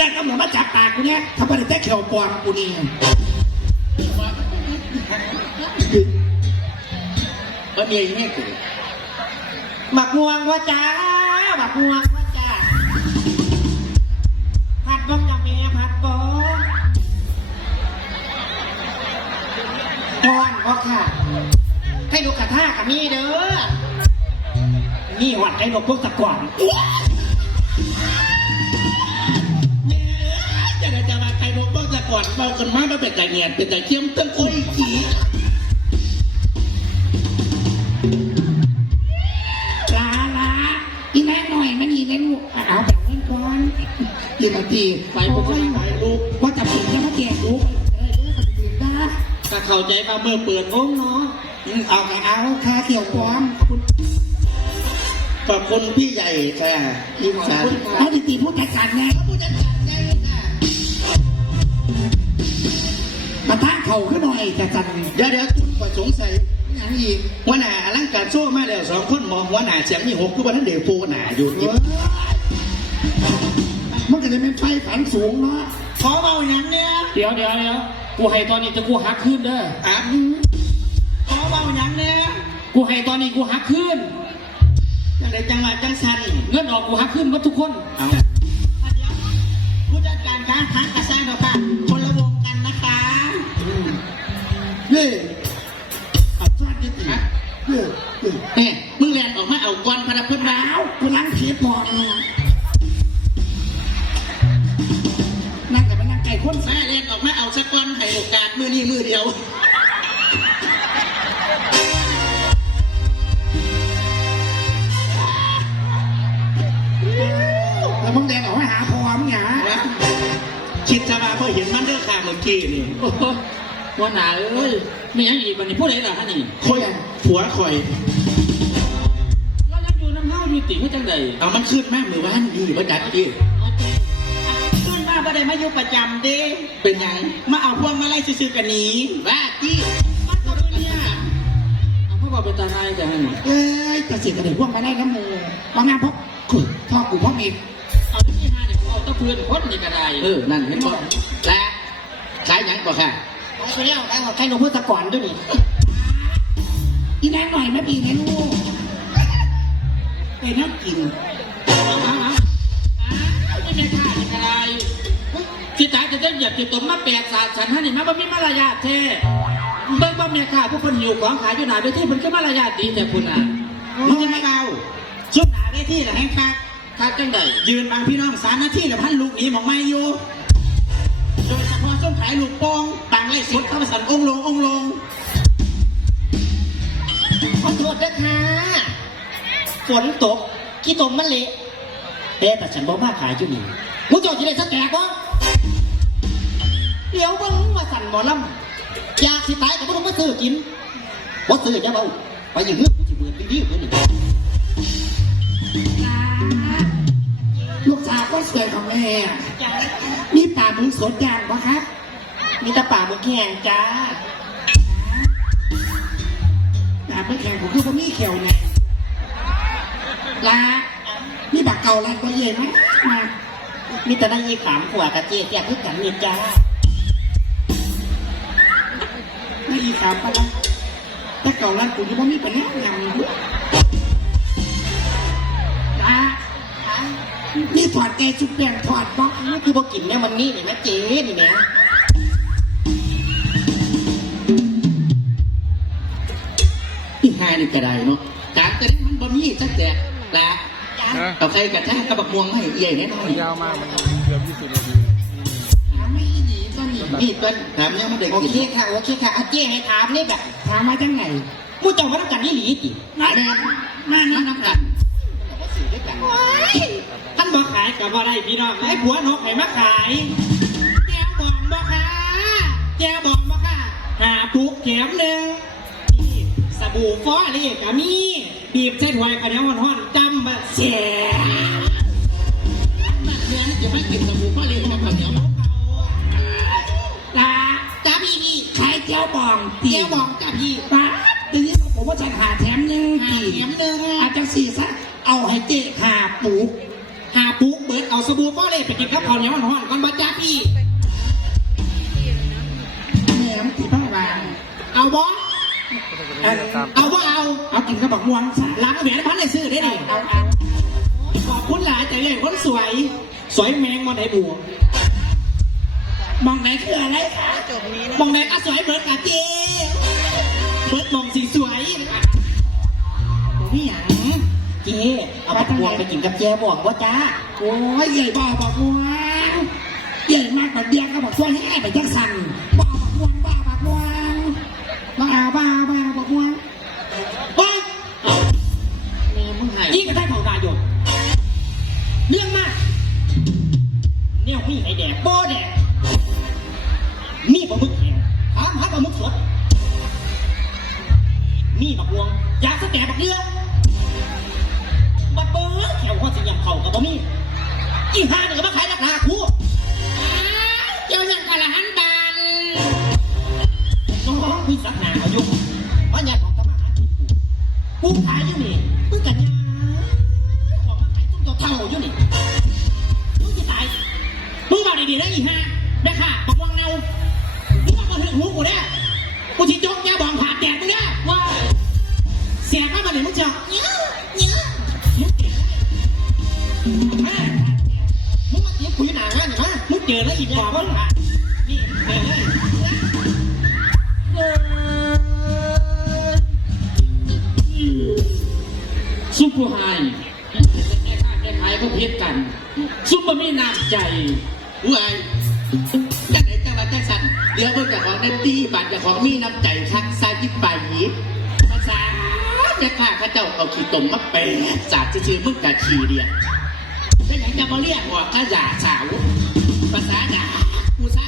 แจ้งตำรวจมาจับตากูเนี่ยทำไมได้เขียวปอนกูนี่ก็มีอย่างนี้กูหมักม่วงว่าจ้าหมักม่วงว่าจ้าผัดบ้องกับแม่ผัดบ้องทอนก็ค่ะให้ดูกระท่ากับมีเด้อนี่หวัดให้ดูพวกตะกอนจะมาใครบอกบ้างจะก่อนเบากันมากมาเป็นใจเงียบเป็นใจเขี้ยมตั้งคุยขี้ลาอีแม่หน่อยมันอีแม่ลูกเอาแบบนั้นก่อนยีมาตีไปผมจะไปลูกว่าจะปิดจะมาแจกลูกลูกก็ปิดได้ถ้าเข้าใจมาเมื่อเปิดวงเนาะเอาไงเอาค่าเกี่ยวปลอมขอบคุณพี่ใหญ่ค่ะพี่สาวเขาตีผู้จัดการไงเขาผู้จัดการไงมาท่าเข่าขึ้นหน่อยจัดจันเดี๋ยวคุณก็สงสัยอย่างอีกว่าหนาอลังการโซ่มาแล้ว2 คนมองว่าหนาเสียงมี6คือว่าท่านเดือดโฟหนาอยู่มันก็จะเป็นไฟฝันสูงเนาะขอเบาอย่างเนี้ยเดี๋ยวกูให้ตอนนี้จะกูหักขึ้นเด้อขอเบาอย่างเนี้ยกูให้ตอนนี้กูหักขึ้นจังไรจังหวะจังสันเงินออกกูหักขึ้นหมดทุกคนผู้จัดการค้ากระแสเราค่ะคนละวงกันนะคะนี่เอาชาติดีเนี่ยมึงแลนออกมาเอาก้อนพนักพื้นดาวกูล้างเขียบอลนั่งแต่ไม่นั่งไก่ข้นแม่แลนออกมาเอาสักก้อนให้โอกาสมือนี้มือเดียวแล้วมึงแดงออกมาหาพอมึงหาคิดจะมาเพื่อเห็นมันเรื่องข่าวเมื่อกี้นี่ว่าหนาเอ้ยไม่ยังอีกวันนี้พูดอะไรล่ะฮะนี่ค่อยผัวคอยเรายังอยู่น้ำเท้าอยู่ติ่งไม่จังใดเอามันขึ้นแม่มือบ้านดีว่าจัดดีขึ้นมาบ่ได้มาอยู่ประจำดิเป็นยังมาเอาพวงมาไล่ซื้อกันนี้ว่าจี้มันก็เนี่ยเอาพวกเราเป็นตาไงกันจะเสียกระเด็นพวกมาได้น้ำมูบางงานพกคือพ่อกูพ่อเมฆเอาที่5เนี่ยเอาตะเพื่อนพดนี่ก็ได้นั่นเห็นบ่และขายยังก่อนค่ะขายแล้วขายใครหนูเพื่อตะก่อนด้วยนี่อีแม่หน่อยไม่ปีนะลูกไปนั่งกินไม่ใช่ข้าเป็นอะไรจิตใจจะเหยียบจิตตมมา8 ศาสตร์ฉันท่านนี่มาบ่มีมารยาทแท้เบิ่งบ่แม่ข้าผู้คนอยู่ของขายอยู่หน้าด้วยที่มันก็มารยาทดีแต่คุณน่ะมึงจะไม่เอาชุดหนาได้ที่ไหนครับจังใดยืนบางพี่น้อง3 นาทีแล้วพันลูกหนีมองไม่อยู่โดยเฉพาะส้มขายลูกโป่งต่างไล่สุดเข้าไปสั่นองลงขอโทษด้วยค่ะฝนตกขี้ตมมันเละแต่ฉันบอกว่าขายจุดนี้มึงจอดอยู่ในสักแก่ก็เดี๋ยวมึงมาสั่นหมอลำอยากสิตายกับมึงมาซื้อกินว่าซื้อจะเบาไปอย่างเงี้ยกูจะเบื่อไปดิ้วเลยลูกสาวก็สวยของแม่มีป่ามึงสดยางปะครับมีแต่ป่ามึงแข่งจ้าป่ามึงแข่งผมคือผมมีเขียวไงลามีบักเก่าแล้วก็เย็นไหมมามีแต่ได้ยี่3 ขวดกระเจี๊ยบพึ่งกันมีจ้าไม่อีสามปะนะแต่เก่าแล้วกูจะว่ามีปัญหายำด้วยนี่ถอดแกจุกแบ่งถอดบล็อกนี่คือพอกินเนี่ยมันนี่เห็นไหมเจ๊นี่นะที่5นี่ก็ได้เนาะจากแต่มันบ่มีสักแต่ละเอาใครกระแทกกระบักม่วงให้ใหญ่แน่นอนยาวมากมันเกือบ20 นาทีไม่หนีก็หนีนี่ต้นถามยังไม่ได้โอเคค่ะเอาเจ๊ให้ถามนี่แบบถามมาจังไหนผู้เจ้ามาทำกันนี่หลีจิมาทำกันท่านบอกขายกับอะไรพี่น้องให้ผัวนกให้มาขายแก้วบองบอกค่ะแก้วบองบอกค่ะหาปุกแถม1นี่สบู่ฟ้อเลยกับมีบีบใส่ถ้วยข้าวเหนียวห่อนๆจำมาเสียนั่นเนี่ยจะไม่กินสบู่ฟ้อเลยมาข้าวเหนียวจ้าพี่ขายแก้วบองจ้าพี่ป้าทีนี้ผมว่าจะหาแถม1อาจจะ4 ซะเอาให้เจ๊หาปุก ปุ๊กเบิดเอาสบู่ฟ้าเล่ไปกินกับข้าวเหนียวห่อนๆก่อนบ่จ้าพี่ แหมที่บ้าวาง เอาบ่ เอาบ่เอา เอากินกระบอกม่วงซะ ล้างแหวนพันในซื้อได้ดิ เอา ขอบคุณหลายใจเลยคนสวย สวยแมงมันไหนบัว มองไหนคืออะไรคะ มองแมงก็สวยเบิดกะเจเบิดมองสีสวยพี่หยังเจเอาบักบวงไปกินกับเจบอกว่าจ้า โอ้ยใหญ่บ่บอกม่วงใหญ่มากแบบเดียกก็บอกช่วยให้ไปจักสั่นบ่บอกม่วงบ่บอกม่วงบ่บอกม่วง โอ๊ย มีมึงให้ นี่ก็ได้เผานายนเรื่องมากเนี่ยมีไอแดกโบแดกมีปลาหมึกแห้งหาปลาหมึกสดมีบักบวงยาสแกบักเดือบักเบิ้งแถวข้อสิยำเข่ากับบะมี่อีห่าเนี่ยก็มาขายราคาคู่ เจ้าอย่างกะละหันบาน น้องคุยสักหนาอายุว่าญาติของตามาหากินกูขายอยู่นี่มึงกันยาออกมาขายตุ้มเท่าอยู่นี่มึงจะตายมึงบอกดีๆนะอีห่าแม่ข้าบักวังเนามึงมาถึงหูกูได้กูจะยกยาบองผ่าแดดมึงได้ว่าเสียเข้ามาเนี่ยมึงจะเนื้อมึงเจ๋งมึงมาเถียงคุยหนางานเนี่ยมึงเจอแล้วอีกบอกว่านี่เจอเลย ซุปเปอร์ไฮแค่ขายก็เพี้ยนกัน ซุปเปอร์มีน้ำใจเว้ยจังไหนจังหวัดจังสันเดี๋ยวเพิ่งจะของเนตีบัตรจะของมีน้ำใจทักซาจิไปภาษาจะฆ่าข้าเจ้าเอาขี้ตมมาเปะสาดชื่อมึงกับขี้เดียถ้าอยากจะมาเรียกว่าข้าหยาสาวภาษาหยากูใช่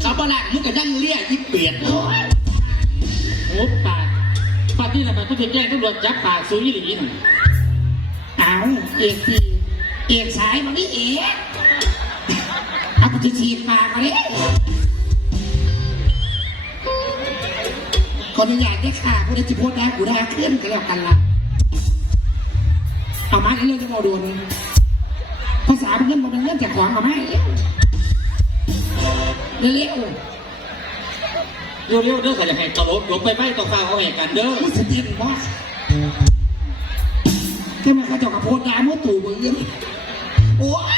เขาบ้าล่างมึงก็ยังเรียกยิ่เปลี่ยนโอ้ปากปากที่ไหนมันก็จะแย่งตำรวจจับปากซูยี่หลีหน่อย เอาเอกทีเอกสายมาดิเอกเอาไปฉีดปากมาดิคนอนุญาตได้ข่าผู้ได้จิพูดได้กูได้ขึ้นก็แล้วกันละเอามาเรื่องจะมาโดนภาษาเพื่อนมันเป็นเรื่องจากของเอามาเร็ว เร็วๆเด้อก็จะให้ตลกยกไปไปต่อฟ้าเอาแห่กันเด้อ ๆมึงสเต็มบอสแค่มาเขาจะกับโพดามุตู่มือโอ้ย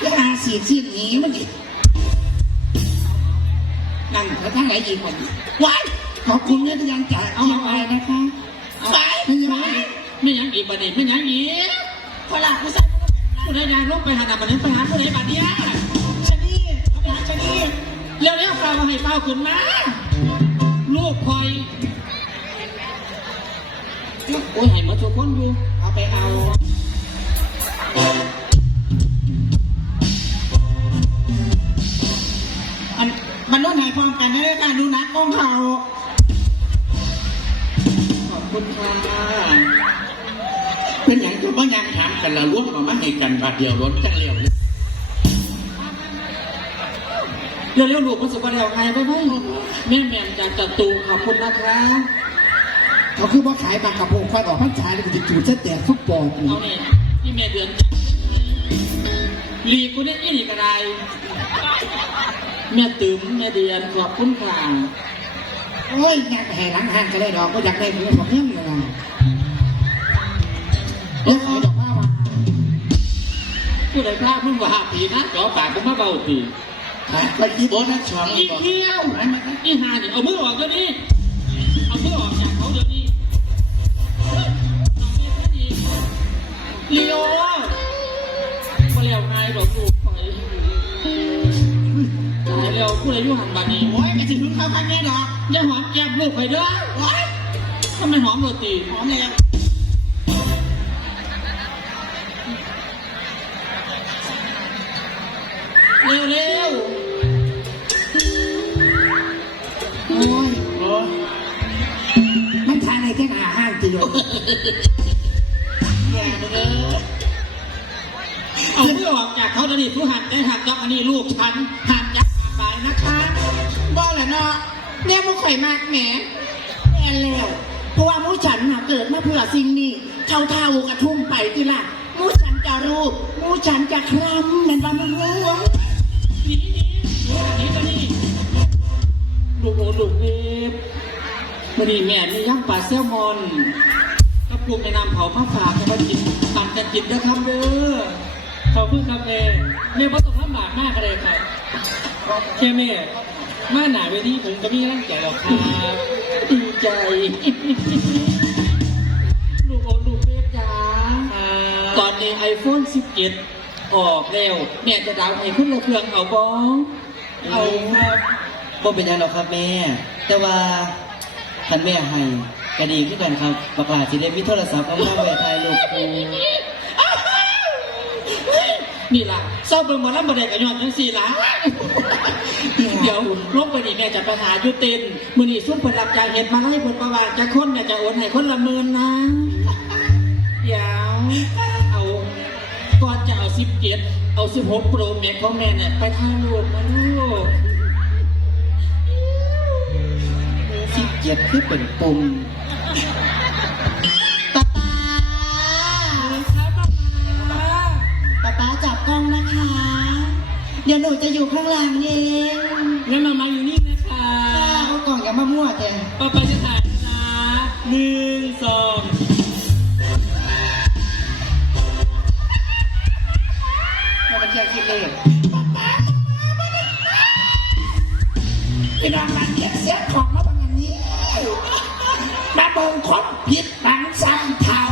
แล้วอาเสียเสียหนีมันดินั่นแล้วทั้งไหนอีกคนว้ายขอบคุณเนี่ยที่ยังจ่ายเอาไปนะคะไปไม่ยังไง ไม่ยังอีกบัดนี้ไม่ยังอีก พลังกูใส่ ผู้ใดยางลงไปหาหน้าบัดนี้ไปหาผู้ใดบัดเนี้ย ชะนีเอาไปหาชะนี เร็วๆฟ้ามาให้ฟ้าขึ้นมาลูกคอยโอ้ยให้มาทุกคนอยู่ เอาไปเอามันโน้นหายพร้อมกันนะการดูนักของเขา ขอบคุณค่ะเป็นอย่างที่ว่ายังถามกันละร่วมมาให้กันบาดเดียวล้นจังเร็วเลยเร็วๆลูกมันสุกแล้วไงไปไหมแม่แม่จากจัตุขอบคุณนะคะ เขาคือว่าขายปากกระโปรงไฟออกพันชายเลยจะจูดเส้นแตกทุกปอด เอาเนี่ยนี่แม่เดือนจากลีกูได้ยี่นี่ก็ได้แม่ติ๋มแม่เดือนขอบคุณค่ะ โอ้ยอยากแห่หลังห้างก็ได้ดอกก็อยากได้เงินของเงินเลยเลิกขายดอกผ้ามา ผู้ใดพลาดมึงว่าปีนะจ่อปากกูมาเบาปี ไปคิดโอ้นักช็อป อีเที่ยวอีหาเนี่ยเอามือออกเดี๋ยวนี้เอามือออกจากเขาเดี๋ยวนี้เลี้ยวมาแล้วไงดอกลูกไปตายแล้วผู้ใดอยู่หันบานนี้ โอ้ยไม่ถึงเขาพันนี้หรอก อย่าหอมแก้มลูกไปเด้อ โอ้ย ทำไมหอมโรตี หอมแล้ว เร็ว โอ้ยมันทานอะไรแค่หาห้างกิโล ๆอย่าเลยเอามือออกจากเขาเดี๋ยวนี้ผู้หันได้หักยักอันนี้ลูกฉันหักยักไปนะคะ บ่แหละเนาะเนี่ยมุข่อยมากแหมแอนแล้วเพราะว่ามูฉันน่ะเกิดมาเพื่อสิ่งนี้เท่าๆกระทุ่มไปที่ล่ะมูฉัน จะรูป หมูฉันจะคลำมันว่ามันรู้วะ นี่ตัวนี้ลูกโอลูกเวฟวันนี้แม่มีย่างปลาแซลมอนกับปรุงในน้ำเผามาฝากให้มากินปั่นกันกินนะครับเด้อขอบคุณครับแม่แม่บ่ต้องลำบากมากเลยครับแค่แม่มาหนาเวทีผมก็มีร่างใจหรอกครับดีใจ ลูกโอลูกเวฟจ้าตอนนี้ iPhone 17 ออกแล้วแม่จะดาวให้ขึ้นละเครื่องเอาบ้องเอาครับ บ่เป็นหยังหรอกครับแม่ แต่ว่าท่านแม่ให้ก็ดีขึ้นกันครับบักหลาสิได้มีโทรศัพท์เอามาไว้ถ่ายรูปครู นี่ล่ะเศร้าเบิ่งหมาแล้วมาได้กันย้อนจังสี่ล่ะ เดี๋ยวลงไปนี่แม่จะไปหายุตินมือนี่ซุ่มเพิ่นรับจ่ายเห็ดมาให้เพิ่นประวัติจะคนแม่จะโอนให้คนละ10,000นะเดี๋ยวเอาก่อนจะเอา17เอา16 Pro Max ของแม่เนี่ยไปถ่ายรูปมาลูก 17คือเป็นปุ่มป๊าป๊า ครับมา ป๊าจับกล้องนะคะ เดี๋ยวหนูจะอยู่ข้างหลังเอง แล้วมาอยู่นี่นะคะ เอากล่องอย่ามามั่วแก ป้าไปจะถ่ายนะ1 2 มันแค่คิดเลข พี่น้องมันเก็บเสียของมาบางอันนี้มาเบิ่งคนผิดหลังซ้ำเท่า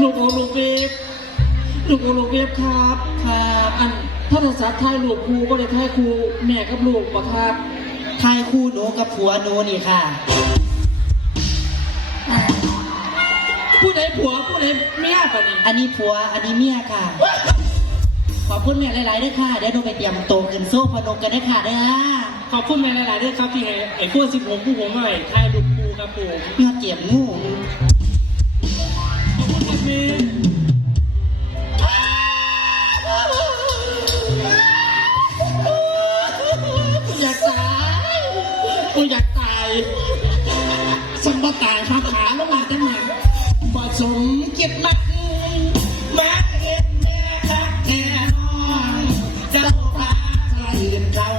ลูกโอลูกเวฟลูกโอลูกเวฟครับครับอันถ้าภาษาไทยลูกครูก็ได้ไทยครูแม่กับลูกปะครับ ทายคู่หนูกับผัวหนูนี่ค่ะ ผู้ใดผัวผู้ใดเมียปะนี่ อันนี้ผัว อันนี้เมียค่ะ ขอบคุณแม่หลายๆด้วยค่ะ เดี๋ยวหนูไปเตรียมโตวขึ้นโซ่พนมกันด้วยค่ะเด้อ ขอบคุณแม่หลายๆด้วยครับที่ให้ไอ้พวก16ผู้ผมหน่อยไทยลูกครูครับผม ยอดเจียมงู ขอบคุณครับแม่อยากตายกูอยากตาย สมบัติตายมาขาลงมาจังหวะผสมเก็บมัดมาเก็บแม่คักแน่นอนเจ้าพาใส่เจ้า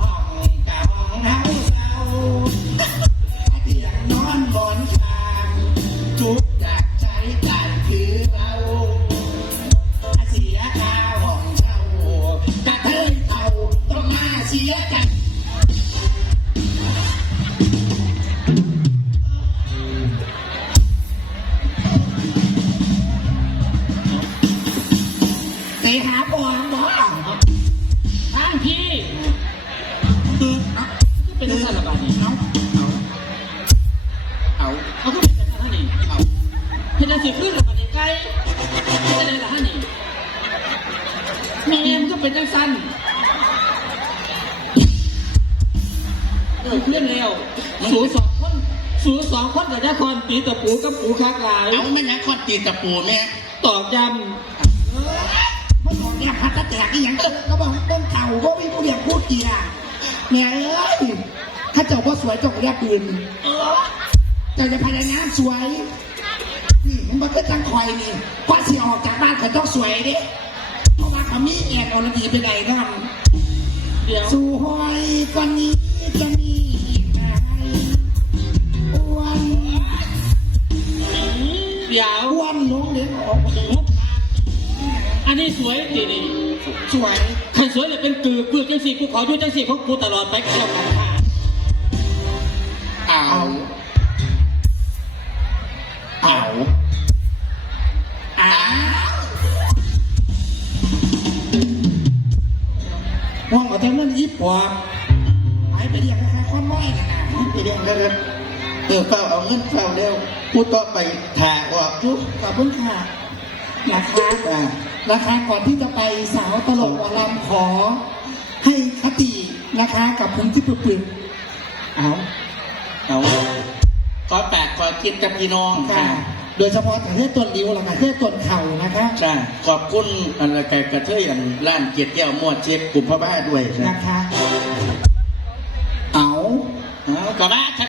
ห้องกับห้องเฮาเจ้าเตียงนอนบนคางทุกอยากใช้การคือเราเสียค่าห้องเช่ากระเทยเท่าต้องมาเสียใจ ไปหาบ่อบ่ทางพี่เป็นท่านระบาดนี่เขาก็เป็นท่านนี่เป็นท่านสืบขึ้นระบาดนี่ไกลเป็นอะไรล่ะท่านนี่แม่มันก็เป็นจังสั้นเพื่อนแล้วสูสองคนกับยาคอนตีตะปูกับปูคากลาย เอาไม่นักคอนตีตะปูแม่ ตอกย้ มันบอกเนี่ยพัดตะแตกนี่ยังก็บอกต้นเข่าก็ไม่ผู้เดียกพูดเกียร์แม่เอ้ยถ้าเจ้าพ่อสวยเจ้าก็แยกปืนเจ้าจะพยายามสวยนี่มันมาเป็นจังคอยนี่พอสิออกจากบ้านเขาต้องสวยดิเพราะว่าเขามีแอนอรดีไปไหนนั่น ำเดี๋ยว สู่หอยก่อนนี้จะมีอีกไหมอ้วน เดี๋ยว อ้วนลงเลี้ยงออก อันนี้สวยดีนี่ สวย ใครสวยเลยเป็นเปลือกจังสีกูขออยู่จังสีของกูตลอดไปกับเจ้ากันค่ะ เอาว่องเอาแต่เงินยิบปอบไปเรียกใครค้อนม้อยกันนะ ไปเรียกกันเฝ้าเอาเงินเฝ้าเร็วพูดต่อไปถ่าออกยุบ ขอบคุณค่ะนะคะก่อนที่จะไปสาวตลกหมอลำขอ ให้คตินะคะกับผมที่ปึกๆเอา ขอแปดขอคิดกับพี่น้อง ค่ะ โดยเฉพาะแต่เทศตนริ้วหรือเทศตนเข่านะคะ ใช่ขอบคุณอะไรกระเทยอันร้านเกียรติแก้วมวดเช็คกลุ่มพระบ้าด้วย นะคะ เอาก็บ้า